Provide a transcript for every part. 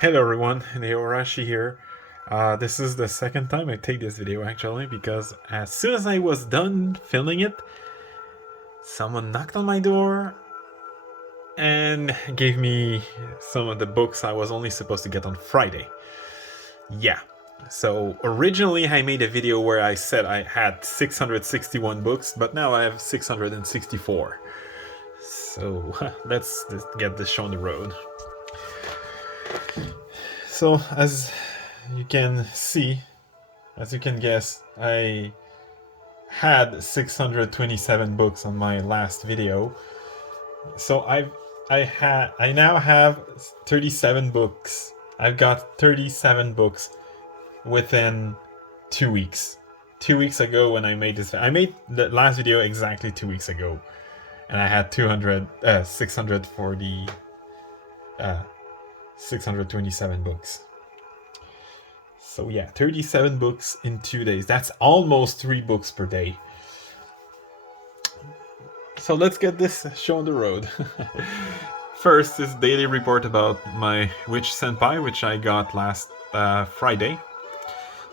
Hello everyone, Neorashi here. This is the second time I take this video actually, because as soon as I was done filming it, someone knocked on my door and gave me some of the books I was only supposed to get on Friday. Yeah, so originally I made a video where I said I had 661 books, but now I have 664. So let's get this show on the road. So as you can see, as you can guess, I had 627 books on my last video. So I now have 37 books. I've got 37 books within 2 weeks. 2 weeks ago when I made this, I made the last video exactly 2 weeks ago, and I had 627 books. So yeah, 37 books in 2 days. That's almost 3 books per day. So let's get this show on the road. First is daily report about my Witch Senpai, which I got last Friday.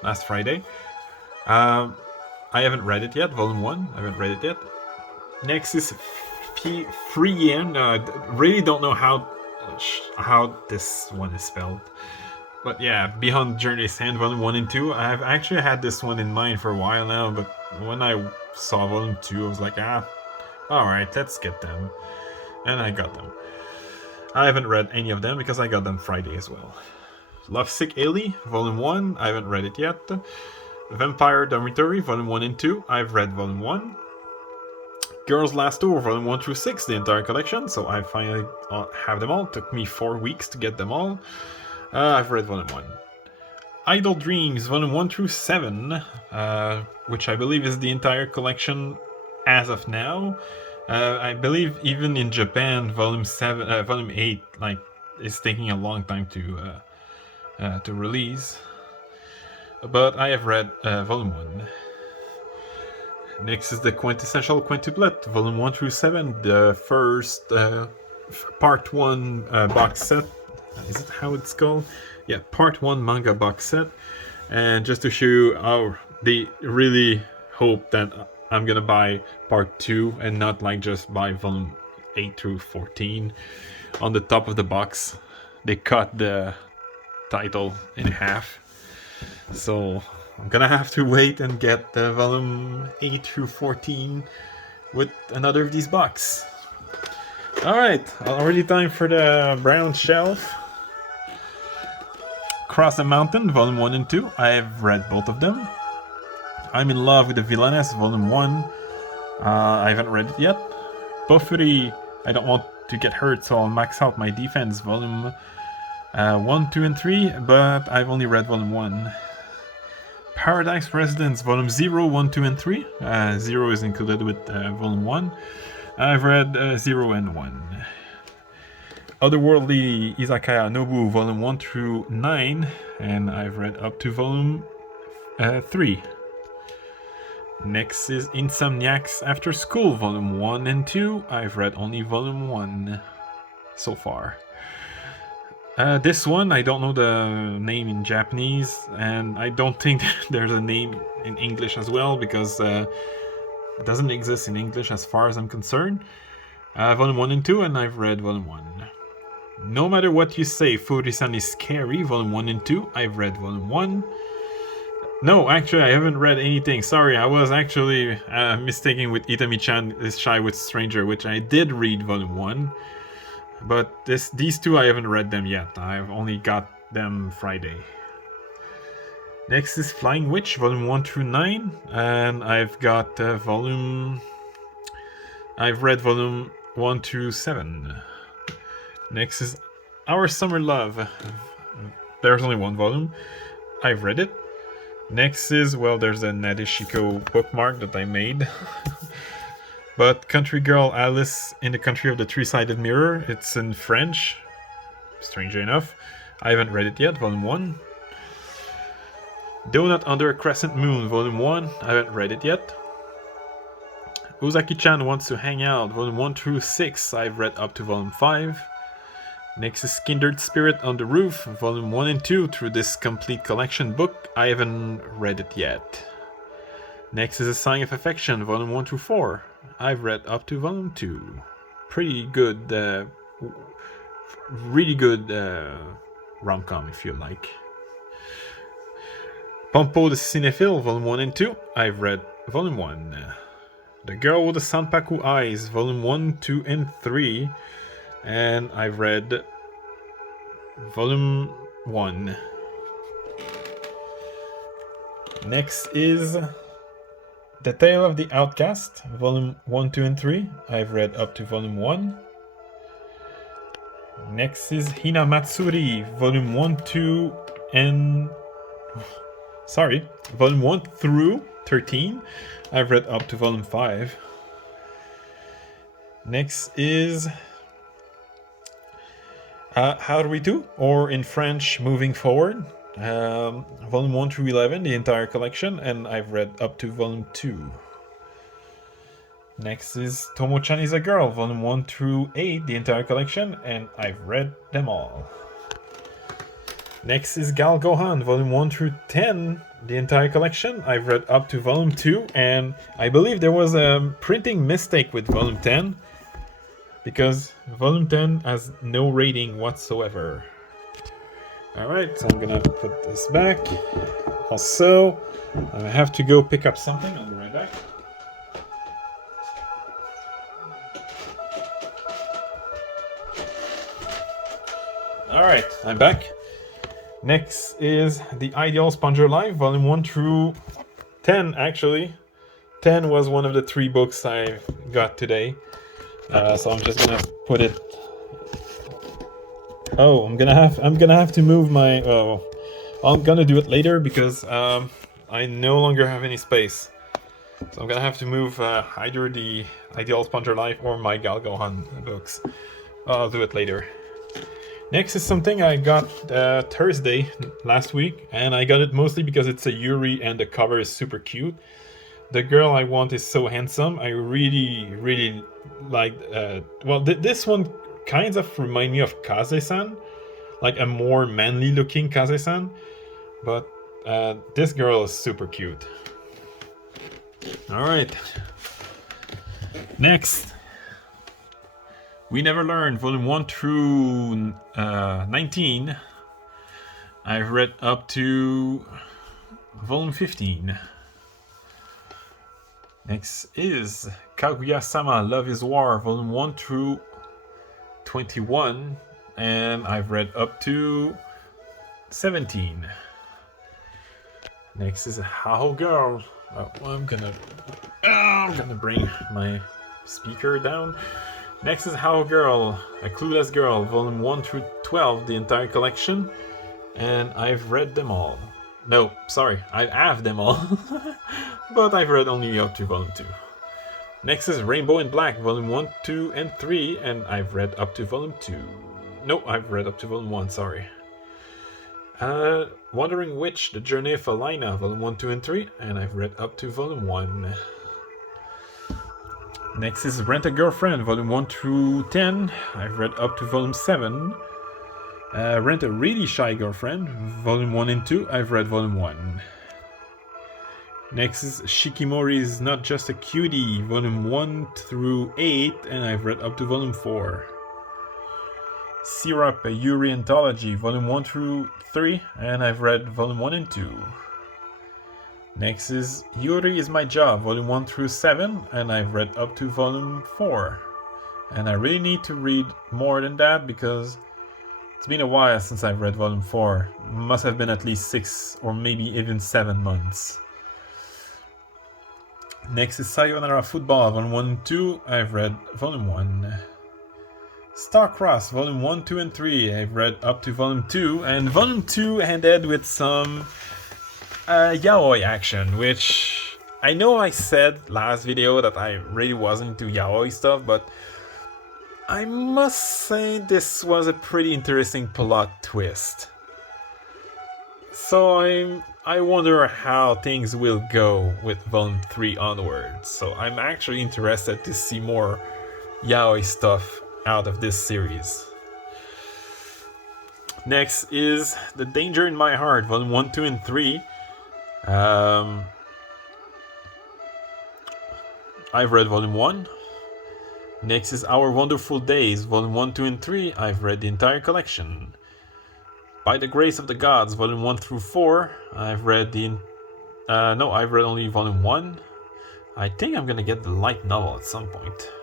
I haven't read it yet, Volume 1. I haven't read it yet. Next is Frien. Really don't know how this one is spelled. But yeah, Beyond Journey's End, Volume 1 and 2. I've actually had this one in mind for a while now, but when I saw Volume 2, I was like, alright, let's get them. And I got them. I haven't read any of them because I got them Friday as well. Lovesick Ellie, Volume 1, I haven't read it yet. Vampire Dormitory, Volume 1 and 2, I've read Volume 1. Girls Last Tour, Volume 1 through 6, the entire collection, so I finally have them all. It took me 4 weeks to get them all. I've read Volume 1. Idle Dreams, Volume 1 through 7, which I believe is the entire collection as of now. I believe even in Japan, Volume 8, is taking a long time to release. But I have read Volume 1. Next is the Quintessential Quintuplet, Volume 1 through 7, the first Part 1 box set. Is it how it's called? Yeah, Part 1 manga box set. And just to show you how they really hope that I'm gonna buy Part 2 and not just buy Volume 8 through 14. On the top of the box, they cut the title in half. So I'm gonna have to wait and get the Volume 8 through 14 with another of these bucks. Alright, already time for the brown shelf. Cross the Mountain, Volume 1 and 2. I have read both of them. I'm in Love with the Villainess, Volume 1. I haven't read it yet. Buffety, I don't want to get hurt, so I'll max out my defense, Volume 1, 2, and 3, but I've only read Volume 1. Paradise Residence, Volume 0, 1, 2, and 3. 0 is included with Volume 1. I've read 0 and 1. Otherworldly Izakaya Nobu, Volume 1 through 9, and I've read up to Volume 3. Next is Insomniacs After School, Volume 1 and 2. I've read only Volume 1 so far. This one, I don't know the name in Japanese, and I don't think there's a name in English as well, because it doesn't exist in English as far as I'm concerned. Volume 1 and 2, and I've read Volume 1. No Matter What You Say, Furi-san is Scary, Volume 1 and 2. I've read Volume 1. No, actually, I haven't read anything. Sorry, I was actually mistaken with Itami-chan is Shy with Stranger, which I did read Volume 1. But these two, I haven't read them yet. I've only got them Friday. Next is Flying Witch, Volume 1 through 9. And I've got I've read Volume 1 through 7. Next is Our Summer Love. There's only one volume. I've read it. Next is, well, there's a Nadeshiko bookmark that I made. But Country Girl Alice in the Country of the Three-Sided Mirror, it's in French. Strangely enough. I haven't read it yet, Volume 1. Donut Under a Crescent Moon, Volume 1. I haven't read it yet. Ozaki-chan Wants to Hang Out, Volume 1 through 6. I've read up to Volume 5. Next is Kindred Spirit on the Roof, Volume 1 and 2 through this complete collection book. I haven't read it yet. Next is A Sign of Affection, Volume 1 through 4. I've read up to Volume 2. Pretty good, really good rom-com if you like. Pompo the Cinephile, Volume 1 and 2. I've read Volume 1. The Girl with the Sanpaku Eyes, Volume 1, 2, and 3. And I've read Volume 1. Next is The Tale of the Outcast, Volume 1, 2, and 3. I've read up to Volume 1. Next is Hinamatsuri, Volume 1, 2, and... Sorry, Volume 1 through 13. I've read up to Volume 5. Next is How Do We Do? Or in French, Moving Forward. Volume 1 through 11, the entire collection, and I've read up to Volume 2. Next is Tomo-chan is a Girl, Volume 1 through 8, the entire collection, and I've read them all. Next is Gal Gohan, Volume 1 through 10, the entire collection. I've read up to Volume 2, and I believe there was a printing mistake with Volume 10, because Volume 10 has no rating whatsoever. Alright, so I'm gonna put this back. Also, I have to go pick up something. I'll be right back. Alright, I'm back. Next is The Ideal Sponger Life, Volume 1 through 10, actually. 10 was one of the 3 books I got today. So I'm just gonna put it... Oh, I'm gonna have to move my... Oh, I'm gonna do it later because I no longer have any space. So I'm gonna have to move either The Ideal Sponger Life or my Gal Gohan books. I'll do it later. Next is something I got Thursday last week, and I got it mostly because it's a Yuri and the cover is super cute. The girl I want is so handsome. I really like. Well, this one kind of reminds me of Kaze-san, like a more manly-looking Kaze-san. But this girl is super cute. All right. Next. We Never Learn, Volume 1 through 19. I've read up to Volume 15. Next is Kaguya-sama, Love is War, Volume 1 through 21. And I've read up to 17. Next is How Girl. I'm gonna bring my speaker down. Next is How Girl, A Clueless Girl, Volume 1 through 12, the entire collection, and I've read them all. No, sorry, I have them all, but I've read only up to Volume 2. Next is Rainbow in Black, Volume 1, 2, and 3, and I've read up to Volume 2. No, I've read up to Volume 1, sorry. Wandering Witch, The Journey of Alina, Volume 1, 2, and 3, and I've read up to Volume 1. Next is Rent a Girlfriend, Volume 1 through 10. I've read up to Volume 7. Rent a Really Shy Girlfriend, Volume 1 and 2. I've read Volume 1. Next is Shikimori's Not Just a Cutie, Volume 1 through 8. And I've read up to Volume 4. Syrup, a Yuri Anthology, Volume 1 through 3. And I've read Volume 1 and 2. Next is Yuri is My Job, Volume 1 through 7, and I've read up to Volume 4. And I really need to read more than that because it's been a while since I've read Volume 4. Must have been at least 6 or maybe even 7 months. Next is Sayonara Football, Volume 1 and 2, I've read Volume 1. Starcross, Volume 1, 2, and 3, I've read up to Volume 2, and Volume 2 ended with some yaoi action, which I know I said last video that I really wasn't into yaoi stuff, but I must say this was a pretty interesting plot twist. So I wonder how things will go with Volume 3 onwards. So I'm actually interested to see more yaoi stuff out of this series. Next is The Danger in My Heart, Volume 1, 2, and 3. I've read Volume 1. Next is Our Wonderful Days, Volume 1, 2, and 3. I've read the entire collection. By the Grace of the Gods, Volume 1 through 4. I've read I've read only Volume 1. I think I'm gonna get the light novel at some point.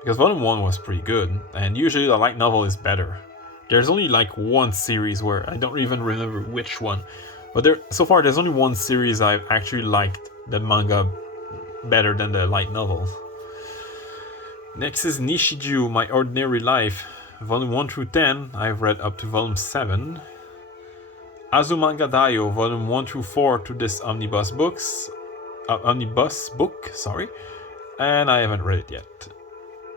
Because Volume 1 was pretty good, and usually the light novel is better. There's only like one series where I don't even remember which one. But so far there's only one series I've actually liked the manga better than the light novel. Next is Nishiju, My Ordinary Life, Volume 1 through 10. I've read up to Volume 7. Azumanga Daioh, Volume 1 through 4 to this omnibus book, and I haven't read it yet.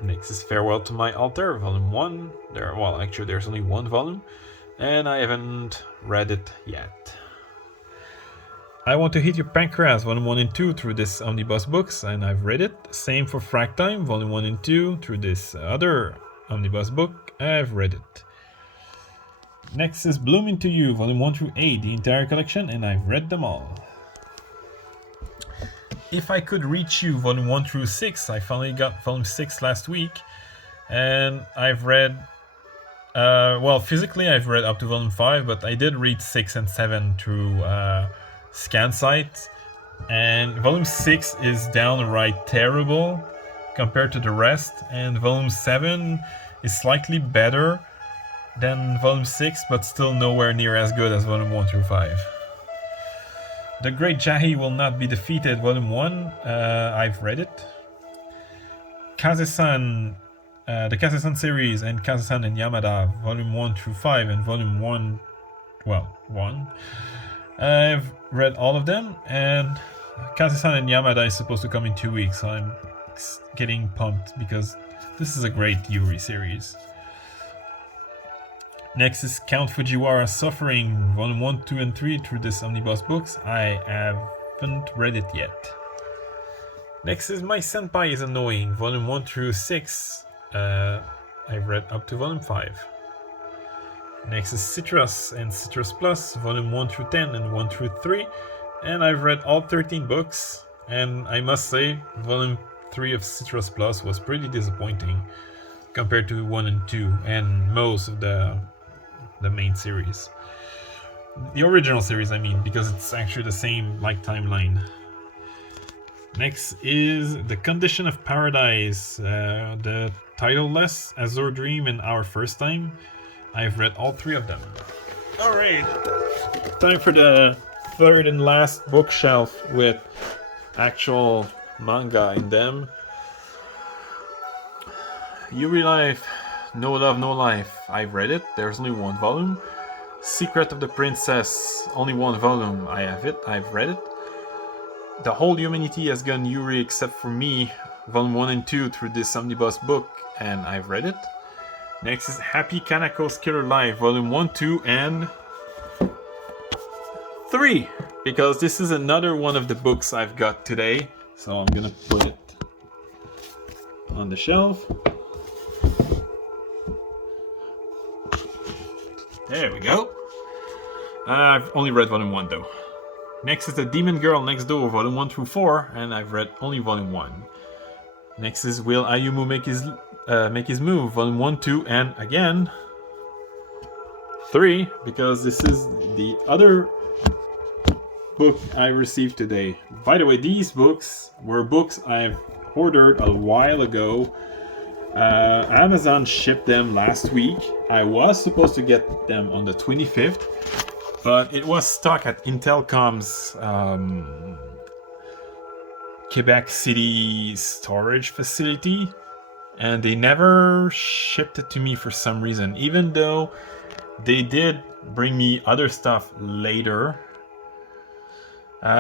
Next is Farewell to My Altar, Volume 1. There's only one volume, and I haven't read it yet. I Want to Hit Your Pancreas, Volume 1 and 2 through this omnibus books, and I've read it. Same for Frag Time, Volume 1 and 2 through this other omnibus book. I've read it. Next is Bloom Into You, Volume 1 through 8, the entire collection, and I've read them all. If I Could Reach You, Volume 1 through 6, I finally got Volume 6 last week, and I've read, physically I've read up to Volume 5, but I did read 6 and 7 through ScanSite, and Volume 6 is downright terrible compared to the rest, and Volume 7 is slightly better than Volume 6, but still nowhere near as good as Volume 1 through 5. The Great Jahi Will Not Be Defeated, Volume 1, I've read it. Kaze-san, the Kaze-san series, and Kaze-san and Yamada, Volume 1 through 5, and Volume 1, I've read all of them, and Kaze-san and Yamada is supposed to come in 2 weeks, so I'm getting pumped because this is a great Yuri series. Next is Count Fujiwara's Suffering, Volume 1, 2, and 3 through this omnibus books. I haven't read it yet. Next is My Senpai is Annoying, Volume 1 through 6. I've read up to Volume 5. Next is Citrus and Citrus Plus, Volume 1 through 10 and 1 through 3. And I've read all 13 books. And I must say, Volume 3 of Citrus Plus was pretty disappointing compared to 1 and 2 and most of the main series. The original series, I mean, because it's actually the same timeline. Next is The Condition of Paradise, the titleless, Azure Dream, and Our First Time. I've read all 3 of them. Alright, time for the third and last bookshelf with actual manga in them. Yuri Life, No Love, No Life. I've read it. There's only 1 volume. Secret of the Princess, only 1 volume. I have it. I've read it. The Whole Humanity Has Gone Yuri Except for Me, Volume 1 and 2 through this omnibus book, and I've read it. Next is Happy Kanako's Killer Life, Volume 1, 2, and 3. Because this is another one of the books I've got today. So I'm gonna put it on the shelf. There we go. I've only read Volume 1 though. Next is The Demon Girl Next Door, Volume 1 through 4, and I've read only Volume 1. Next is Will Ayumu Make His Move, Volume 1, 2, and again 3, because this is the other book I received today. By the way, these books were books I've ordered a while ago. Amazon shipped them last week. I was supposed to get them on the 25th, but it was stuck at Intelcom's Quebec City storage facility, and they never shipped it to me for some reason, even though they did bring me other stuff later.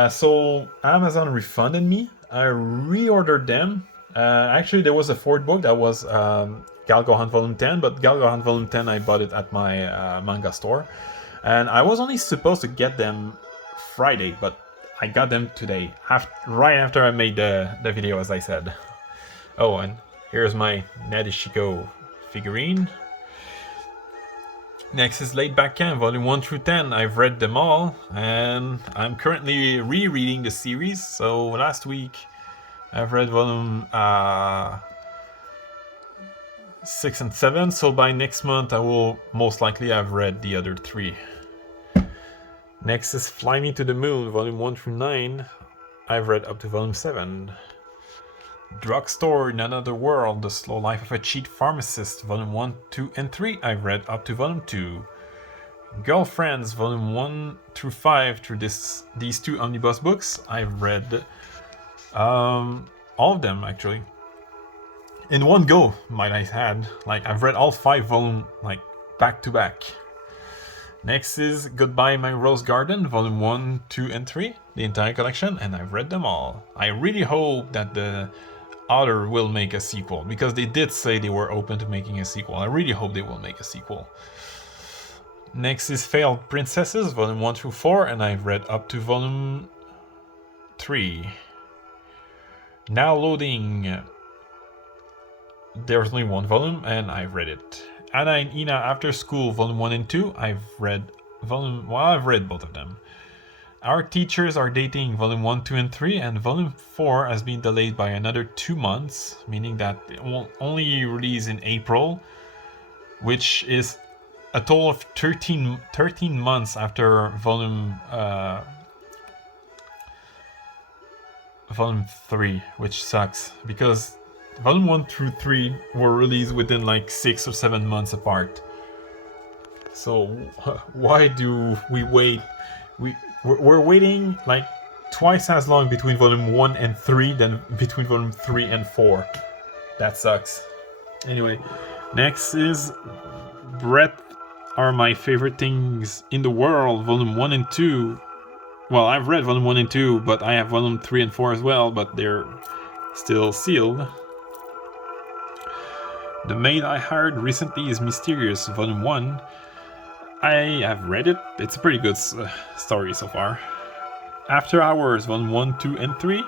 So Amazon refunded me. I reordered them. Actually, there was a 4th book that was Galgohan Volume 10, but Galgohan Volume 10 I bought it at my manga store, and I was only supposed to get them Friday, but I got them today, right after I made the video, as I said. Oh, and here's my Nadeshiko figurine. Next is Laid Back Camp, Volume 1 through 10. I've read them all, and I'm currently rereading the series. So last week, I've read Volume 6 and 7. So by next month, I will most likely have read the other 3. Next is Fly Me to the Moon, Volume 1 through 9. I've read up to Volume 7. Drugstore in Another World, The Slow Life of a Cheat Pharmacist, Volume 1, 2, and 3. I've read up to Volume 2. Girlfriends, Volume 1 through 5, through these 2 omnibus books. I've read all of them, actually. In one go, might I add. Like, I've read all 5 volumes, like, back to back. Next is Goodbye My Rose Garden, Volume 1, 2, and 3, the entire collection, and I've read them all. I really hope that the author will make a sequel, because they did say they were open to making a sequel. I really hope they will make a sequel. Next is Failed Princesses, Volume 1 through 4, and I've read up to Volume 3. Now loading. There's only 1 volume, and I've read it. Anna and Ina After School, Volume 1 and 2. I've read both of them. Our Teachers Are Dating, Volume 1, 2, and 3, and Volume 4 has been delayed by another 2 months, meaning that it will only release in April, which is a total of 13 months after Volume 3, which sucks, because Volume 1 through 3 were released within like 6 or 7 months apart. So why do we wait? We're waiting like twice as long between Volume 1 and 3 than between Volume 3 and 4. That sucks. Anyway, next is Breath Are My Favorite Things in the World, Volume 1 and 2. Well, I've read Volume 1 and 2, but I have Volume 3 and 4 as well, but they're still sealed. The Maid I Hired Recently is Mysterious, Volume 1. I have read it. It's a pretty good story so far. After Hours, Volume 1, 2, and 3.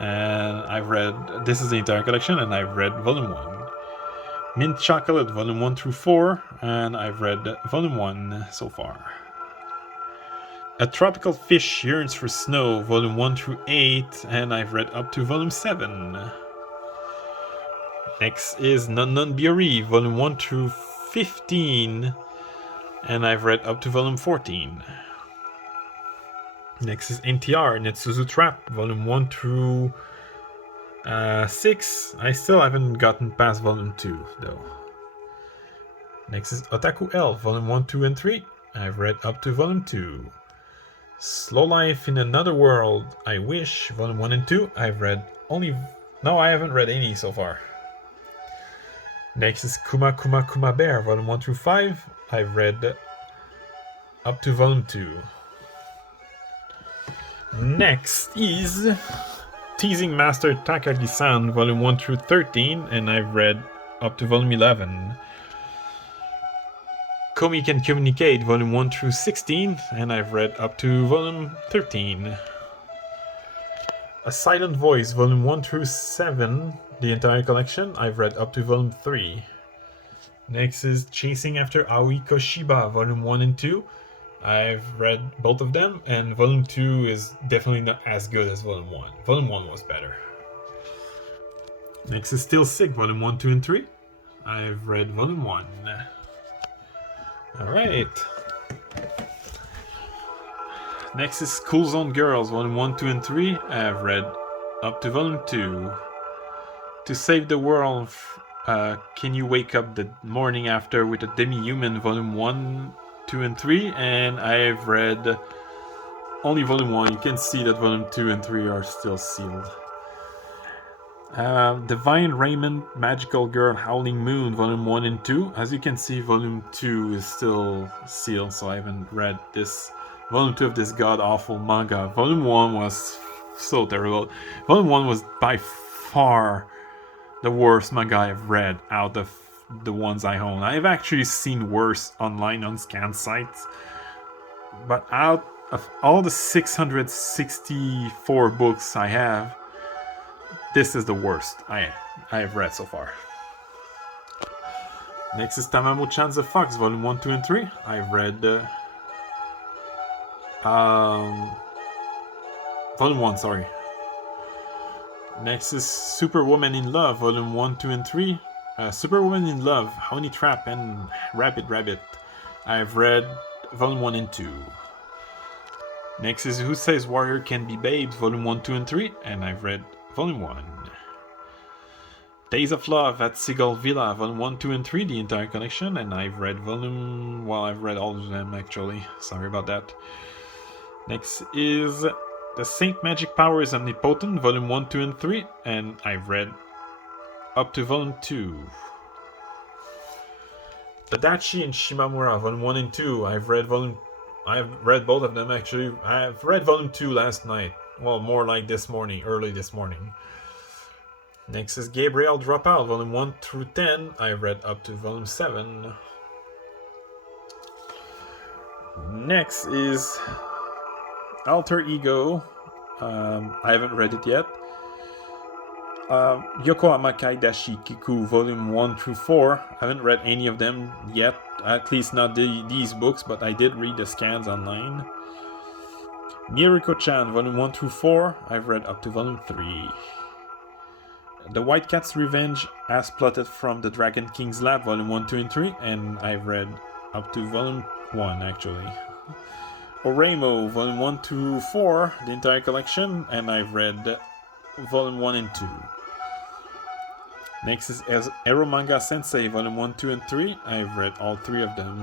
And I've read... This is the entire collection, and I've read Volume 1. Mint Chocolate, Volume 1 through 4. And I've read Volume 1 so far. A Tropical Fish Yearns for Snow, Volume 1 through 8. And I've read up to Volume 7. Next is Non Non Biori, Volume 1 through 15, and I've read up to Volume 14. Next is NTR, Netsuzu Trap, Volume 1 through 6. I still haven't gotten past Volume 2, though. Next is Otaku Elf, Volume 1, 2, and 3. I've read up to Volume 2. Slow Life in Another World, I Wish, Volume 1 and 2. I've read only... No, I haven't read any so far. Next is Kuma Kuma Kuma Bear, Volume 1 through 5. I've read up to Volume 2. Next is Teasing Master Takagi-san, Volume 1 through 13, and I've read up to Volume 11. Komi Can Communicate, Volume 1 through 16, and I've read up to Volume 13. A Silent Voice, Volume 1 through 7, the entire collection. I've read up to Volume 3. Next is Chasing After Aoikoshiba, Volume 1 and 2. I've read both of them, and Volume 2 is definitely not as good as Volume 1. Volume 1 was better. Next is Still Sick, Volume 1, 2, and 3. I've read Volume 1. Alright. Next is School Zone Girls, Volume 1, 2, and 3. I've read up to Volume 2. To Save the World, Can You Wake Up the Morning After with a Demi-Human, Volume 1, 2, and 3. And I've read only Volume 1. You can see that Volume 2 and 3 are still sealed. Divine Raymond, Magical Girl, Howling Moon, Volume 1 and 2. As you can see, Volume 2 is still sealed, so I haven't read this Volume 2 of this god-awful manga. Volume 1 was so terrible. Volume 1 was by far the worst manga I've read out of the ones I own. I've actually seen worse online on scan sites. But out of all the 664 books I have, this is the worst I have read so far. Next is Tamamu Chance of Fox, Volume 1, 2, and 3. I've read Volume 1, sorry. Next is Superwoman in Love, Volume 1, 2, and 3. Superwoman in Love, Honey Trap, and Rabbit Rabbit. I've read Volume 1 and 2. Next is Who Says Warrior Can Be Babes, Volume 1, 2, and 3. And I've read Volume 1. Days of Love at Seagull Villa, Volume 1, 2, and 3, the entire collection. And I've read I've read all of them actually. Sorry about that. Next is The Saint Magic Power is Omnipotent, Volume 1, 2, and 3, and I've read up to Volume 2. Tadachi and Shimamura, Volume 1 and 2, I've read both of them actually. I've read Volume 2 last night. Well, more like this morning, early this morning. Next is Gabriel Dropout, Volume 1 through 10, I've read up to Volume 7. Next is Alter Ego, I haven't read it yet. Yokohama Kaidashi Kiku, Volume 1 through 4. I haven't read any of them yet, at least not these books, but I did read the scans online. Miriko-chan, Volume 1 through 4. I've read up to Volume 3. The White Cat's Revenge, as plotted from the Dragon King's Lab, Volume 1, 2, and 3, and I've read up to Volume 1 actually. Oremo, Volume 1 through 4, the entire collection, and I've read Volume 1 and 2. Next is Aeromanga Sensei, Volume 1, 2, and 3. I've read all 3 of them.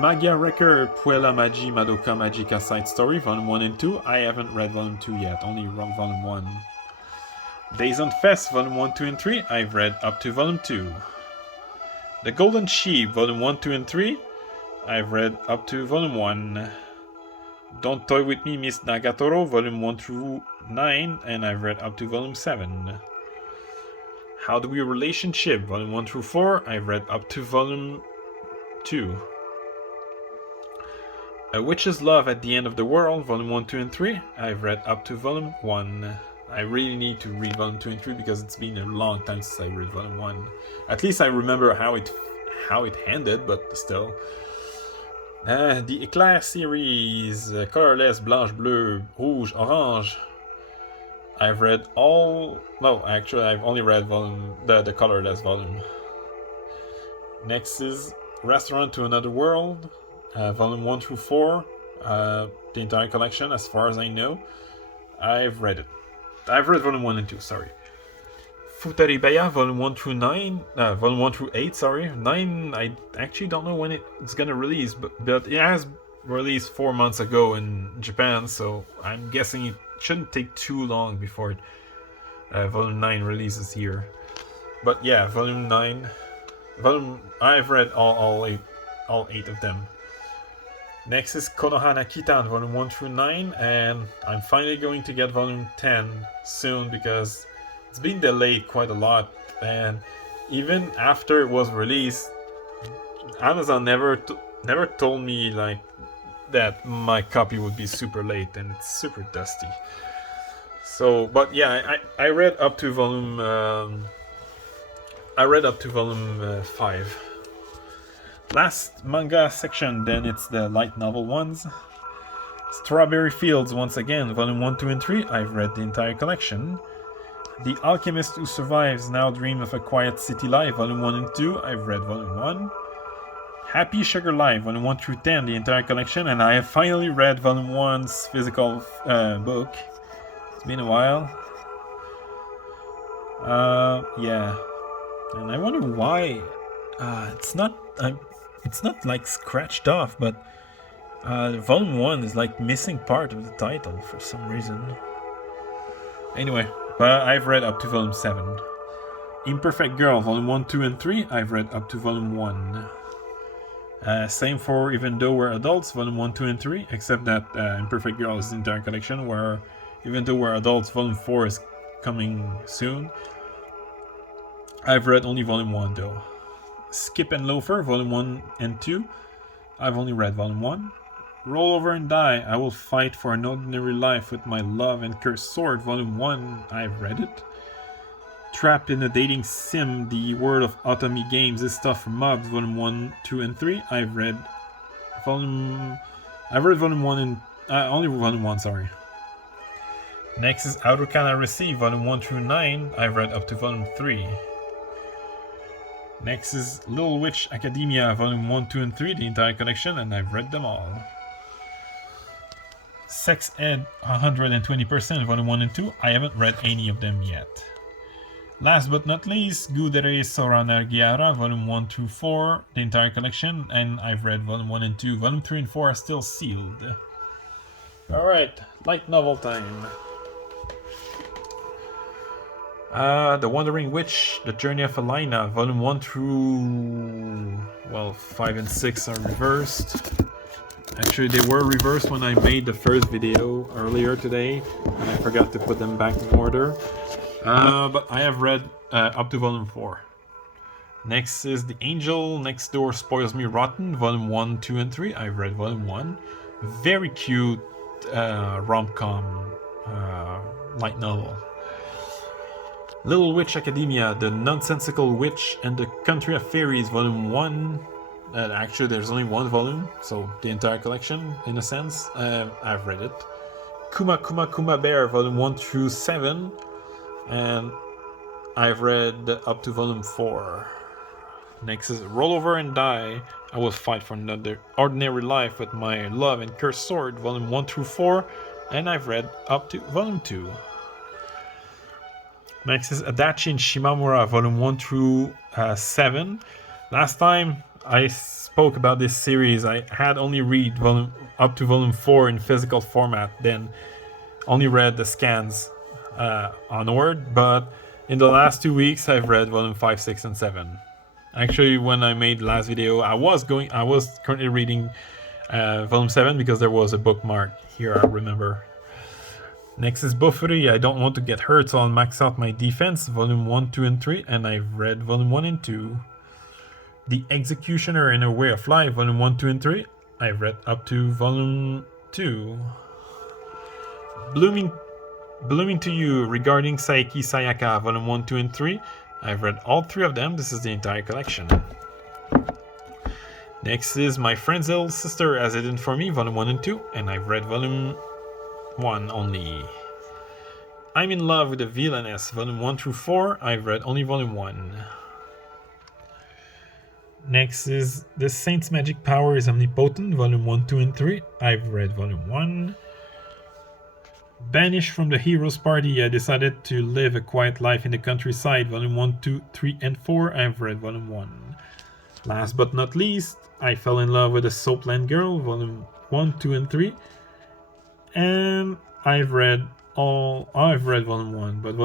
Magia Wrecker, Puella Magi Madoka Magica Side Story, Volume 1 and 2. I haven't read Volume 2 yet, only Volume 1. Days on Fest, Volume 1, 2, and 3. I've read up to Volume 2. The Golden Sheep, Volume 1, 2, and 3. I've read up to Volume 1. Don't Toy With Me, Miss Nagatoro, Volume 1 through 9, and I've read up to Volume 7. How Do We Relationship, Volume 1 through 4, I've read up to Volume 2. A Witch's Love at the End of the World, Volume 1, 2, and 3, I've read up to Volume 1. I really need to read Volume 2 and 3 because it's been a long time since I read Volume 1. At least I remember how it ended, but still. The Eclair series, Colorless, Blanche, Bleu, Rouge, Orange. I've read all... No, actually I've only read the Colorless volume. Next is Restaurant to Another World, Volume 1 through 4, the entire collection as far as I know. I've read it. I've read Volume 1 and 2, sorry. Futaribaya, Volume 1 through 9, Volume 1 through 8, sorry. 9, I actually don't know when it's gonna release, but it has released 4 months ago in Japan, so I'm guessing it shouldn't take too long before Volume 9 releases here. But yeah, Volume 9, I've read all 8 of them. Next is Konohana Kitan, Volume 1 through 9, and I'm finally going to get Volume 10 soon because it's been delayed quite a lot, and even after it was released, Amazon never told me like that my copy would be super late, and it's super dusty. So, but yeah, I read up to volume 5. Last manga section, then it's the light novel ones. Strawberry Fields, once again, Volume 1, 2, and 3. I've read the entire collection. The Alchemist Who Survives Now Dream of a Quiet City Life, Volume 1 and 2. I've read Volume 1. Happy Sugar Life, Volume 1 through 10, the entire collection. And I have finally read Volume 1's physical book. It's been a while. Yeah. And I wonder why it's not like scratched off, but Volume 1 is like missing part of the title for some reason. Anyway, but I've read up to Volume 7. Imperfect Girl, Volume 1, 2, and 3. I've read up to Volume 1. Same for Even Though We're Adults, Volume 1, 2, and 3, except that Imperfect Girl is the entire collection, where Even Though We're Adults, Volume 4 is coming soon. I've read only Volume 1 though. Skip and Loafer, Volume 1 and 2. I've only read Volume 1. Roll Over and Die, I Will Fight for an Ordinary Life with My Love and Cursed Sword, Volume 1. I've read it. Trapped in a Dating Sim, The World of Automi Games, This Stuff from Mobs, Volume 1, 2, and 3. I've read Volume 1 and... only Volume 1, sorry. Next is Outer Can I Receive, Volume 1 through 9. I've read up to Volume 3. Next is Little Witch Academia, Volume 1, 2, and 3, the entire collection, and I've read them all. Sex Ed 120%, Volume 1 and 2. I haven't read any of them yet. Last but not least, Gudere Sora Nargiara, Volume 1 through 4, the entire collection, and I've read Volume 1 and 2. Volume 3 and 4 are still sealed. Alright, light novel time. The Wandering Witch, The Journey of Elena, Volume 1 through... well, 5 and 6 are reversed. Actually, they were reversed when I made the first video earlier today, and I forgot to put them back in order. But I have read up to Volume 4. Next is The Angel Next Door Spoils Me Rotten, Volume 1, 2, and 3. I've read Volume 1. Very cute rom-com light novel. Little Witch Academia, The Nonsensical Witch and the Country of Fairies, Volume 1. Actually, there's only one volume, so the entire collection, in a sense. I've read it. Kuma Kuma Kuma Bear, Volume 1 through 7. And I've read up to Volume 4. Next is Roll Over and Die. I will fight for another ordinary life with my love and cursed sword, Volume 1 through 4. And I've read up to Volume 2. Next is Adachi and Shimamura, Volume 1 through 7. Last time I spoke about this series, I had only read up to Volume 4 in physical format, then only read the scans onward, but in the last 2 weeks I've read Volume 5, 6, and 7. Actually, when I made the last video, I was currently reading Volume 7 because there was a bookmark here, I remember. Next is Bofuri, I Don't Want to Get Hurt, so I'll max out my defense, Volume 1, 2, and 3, and I've read Volume 1 and 2. The Executioner in A Way of Life, Volume 1, 2, and 3, I've read up to Volume 2. Blooming to You, Regarding Saiki Sayaka, Volume 1, 2, and 3, I've read all 3 of them, this is the entire collection. Next is My Friend's Little Sister As It Did For Me, Volume 1 and 2, and I've read Volume 1 only. I'm in Love with the Villainess, Volume 1 through 4. I've read only Volume 1. Next is The Saint's Magic Power is Omnipotent, Volume 1, 2, and 3. I've read Volume 1. Banished from the Heroes Party, I Decided to Live a Quiet Life in the Countryside, Volume 1, 2, 3, and 4. I've read Volume 1. Last but not least, I Fell in Love with a Soapland Girl, Volume 1, 2, and 3. And I've read Volume 1, but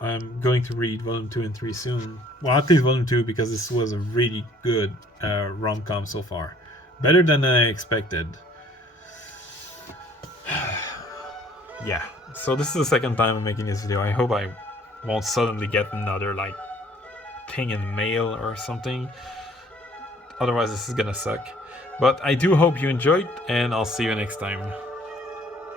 I'm going to read Volume 2 and 3 soon. Well, at least Volume 2, because this was a really good rom-com so far. Better than I expected. Yeah, so this is the second time I'm making this video. I hope I won't suddenly get another, thing in the mail or something. Otherwise, this is gonna suck. But I do hope you enjoyed, and I'll see you next time.